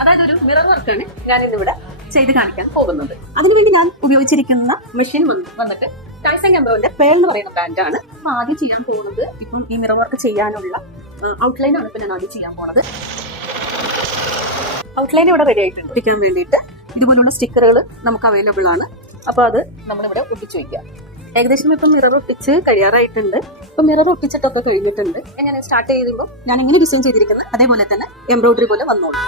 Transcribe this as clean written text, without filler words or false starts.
അതായത് ഒരു മിറർ വർക്കാണ് ഞാൻ ഇന്നിവിടെ ചെയ്ത് കാണിക്കാൻ പോകുന്നത്. അതിനുവേണ്ടി ഞാൻ ഉപയോഗിച്ചിരിക്കുന്ന മെഷീൻ വന്നിട്ട് ടൈസൺ എംബ്രോന്റെ പേൾ എന്ന് പറയുന്ന ബ്രാൻഡാണ്. അപ്പൊ ആദ്യം ചെയ്യാൻ പോകുന്നത് ഇപ്പം ഈ മിറർ വർക്ക് ചെയ്യാനുള്ള ഔട്ട്ലൈൻ ആണ് ഇപ്പൊ ഞാൻ ആദ്യം ചെയ്യാൻ പോണത്. ഔട്ട്ലൈൻ ഇവിടെ റെഡി ആയിട്ടുണ്ട്. ഒട്ടിക്കാൻ വേണ്ടിയിട്ട് ഇതുപോലുള്ള സ്റ്റിക്കറുകൾ നമുക്ക് അവൈലബിൾ ആണ്. അപ്പൊ അത് നമ്മളിവിടെ ഒട്ടിച്ചു വയ്ക്കുക. ഏകദേശം ഇപ്പം മിറർ ഒട്ടിച്ച് കഴിയാറായിട്ടുണ്ട്. ഇപ്പൊ മിറർ ഒട്ടിച്ചിട്ടൊക്കെ കഴിഞ്ഞിട്ടുണ്ട്. എങ്ങനെ സ്റ്റാർട്ട് ചെയ്യുമ്പോൾ ഞാൻ എങ്ങനെ ഡിസൈൻ ചെയ്തിരിക്കുന്നത് അതേപോലെ തന്നെ എംബ്രോയിഡറി പോലെ വന്നോളൂ.